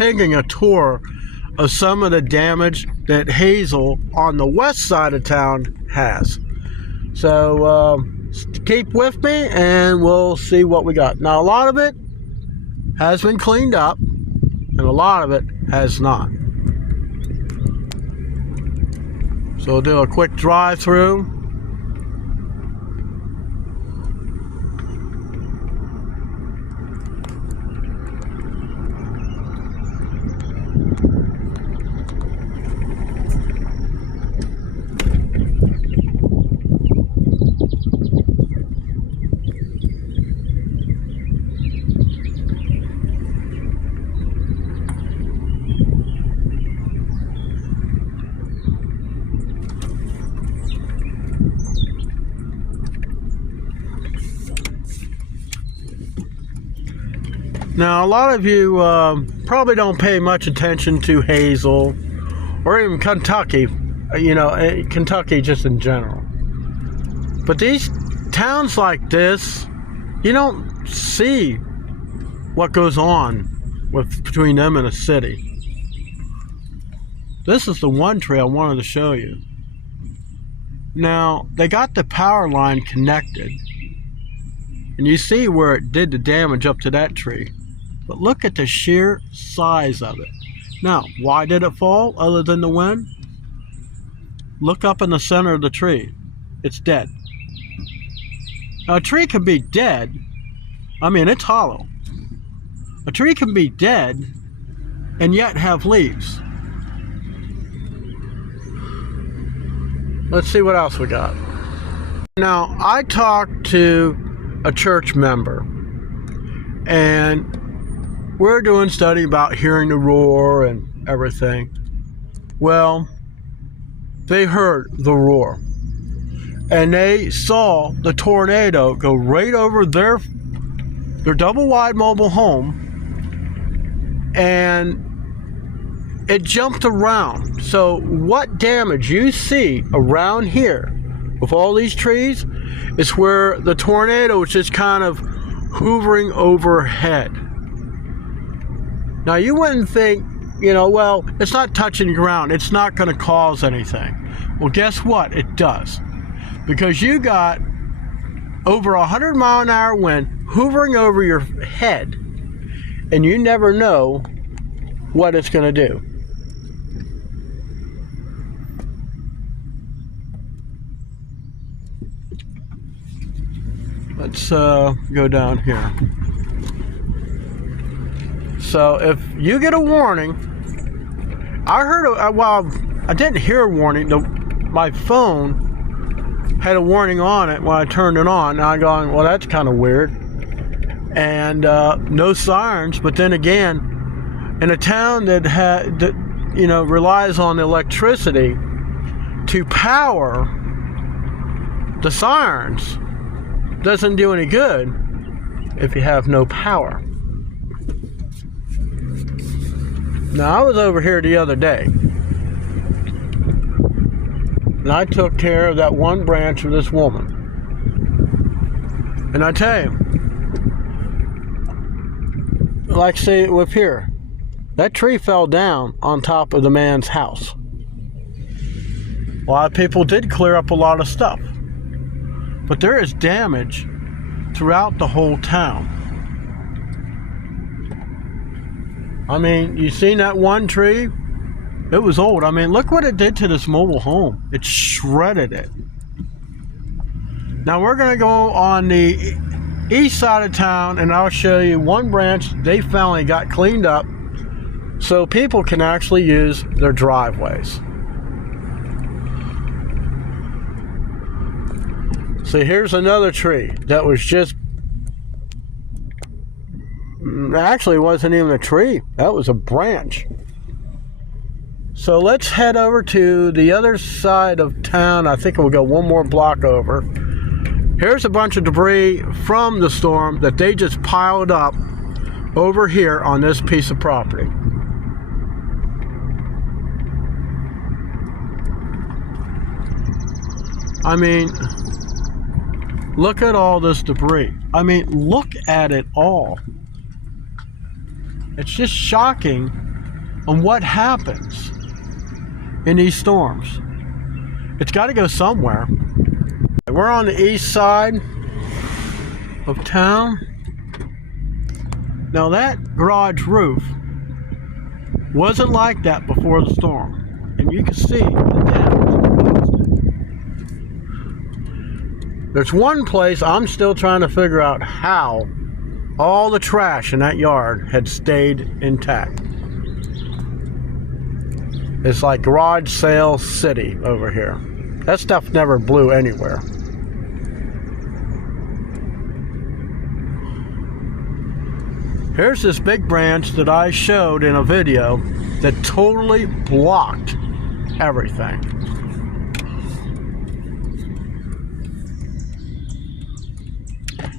taking a tour of some of the damage that Hazel on the west side of town has. So keep with me and we'll see what we got. Now, a lot of it has been cleaned up and a lot of it has not. So we'll do a quick drive through. Now, a lot of you probably don't pay much attention to Hazel or even Kentucky, Kentucky just in general. But these towns like this, you don't see what goes on between them and a city. This is the one tree I wanted to show you. Now, they got the power line connected, and you see where it did the damage up to that tree. But look at the sheer size of it. Now, why did it fall other than the wind? Look up in the center of the tree. It's dead. Now, a tree can be dead. I mean, it's hollow. A tree can be dead and yet have leaves. Let's see what else we got. Now, I talked to a church member, and we're doing study about hearing the roar and everything. Well, they heard the roar, and they saw the tornado go right over their double-wide mobile home, and it jumped around. So what damage you see around here with all these trees is where the tornado was just kind of hovering overhead. Now, you wouldn't think, well, it's not touching the ground. It's not going to cause anything. Well, guess what? It does. Because you got over 100-mile-an-hour wind hovering over your head, and you never know what it's going to do. Let's go down here. So if you get a warning, I didn't hear a warning. My phone had a warning on it when I turned it on. Now I'm going, well, that's kind of weird. And no sirens. But then again, in a town that relies on electricity to power, the sirens doesn't do any good if you have no power. Now, I was over here the other day, and I took care of that one branch of this woman. And I tell you, like say up here, that tree fell down on top of the man's house. A lot of people did clear up a lot of stuff, but there is damage throughout the whole town. I mean, you seen that one tree? It was old. I mean, look what it did to this mobile home. It shredded it. Now we're going to go on the east side of town, and I'll show you one branch they finally got cleaned up so people can actually use their driveways. So here's another tree that was just, actually it wasn't even a tree, that was a branch. So let's head over to the other side of town. I think we'll go one more block over. Here's a bunch of debris from the storm that they just piled up over here on this piece of property. I mean, look at all this debris. I mean, look at it all. It's just shocking on what happens in these storms. It's got to go somewhere. We're on the east side of town. Now that garage roof wasn't like that before the storm, and you can see the damage. There's one place I'm still trying to figure out how all the trash in that yard had stayed intact. It's like garage sale city over here. That stuff never blew anywhere. Here's this big branch that I showed in a video that totally blocked everything.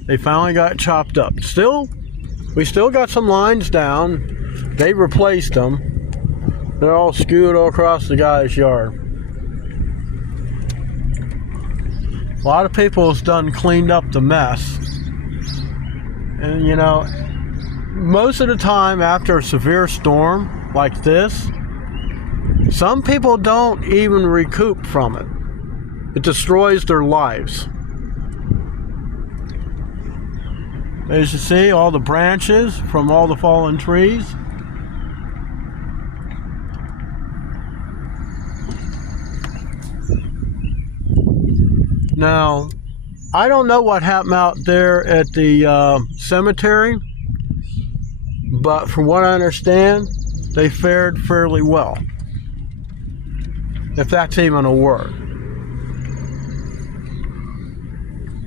They finally got chopped up. We still got some lines down. They replaced them. They're all skewed all across the guy's yard. A lot of people has done cleaned up the mess. And you know, most of the time after a severe storm like this, some people don't even recoup from it. It destroys their lives. As you see, all the branches from all the fallen trees. Now, I don't know what happened out there at the cemetery, but from what I understand, they fared fairly well, if that's even a word.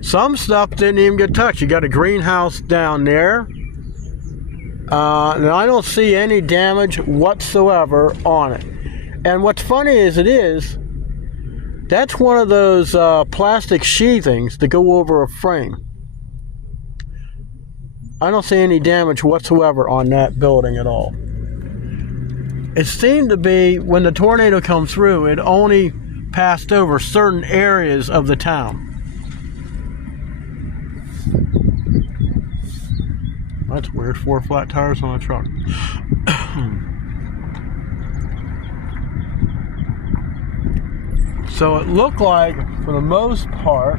Some stuff didn't even get touched. You got a greenhouse down there, and I don't see any damage whatsoever on it. And what's funny is, that's one of those plastic sheathings that go over a frame. I don't see any damage whatsoever on that building at all. It seemed to be, when the tornado comes through, it only passed over certain areas of the town. That's weird, 4 flat tires on a truck. So it looked like, for the most part,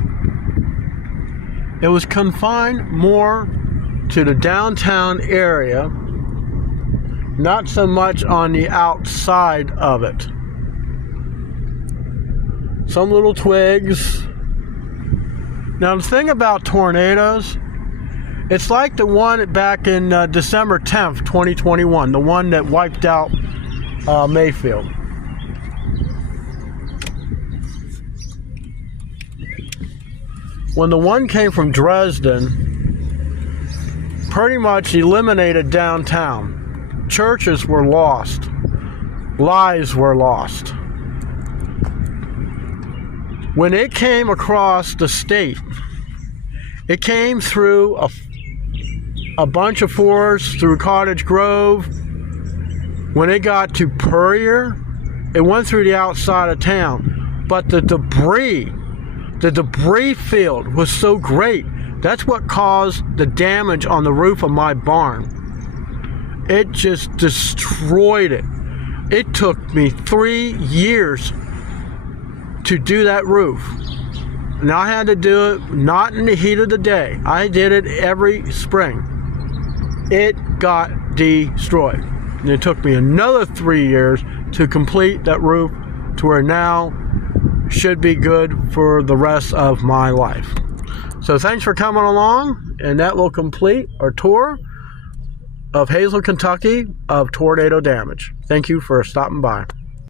it was confined more to the downtown area, not so much on the outside of it. Some little twigs. Now the thing about tornadoes, it's like the one back in December 10th, 2021, the one that wiped out Mayfield. When the one came from Dresden, pretty much eliminated downtown. Churches were lost. Lives were lost. When it came across the state, it came through a bunch of forests, through Cottage Grove. When it got to Puryear, it went through the outside of town. But the debris field was so great. That's what caused the damage on the roof of my barn. It just destroyed it. It took me 3 years to do that roof. And I had to do it not in the heat of the day. I did it every spring. It got destroyed. And it took me another 3 years to complete that roof to where now should be good for the rest of my life. So thanks for coming along, and that will complete our tour of Hazel, Kentucky of tornado damage. Thank you for stopping by.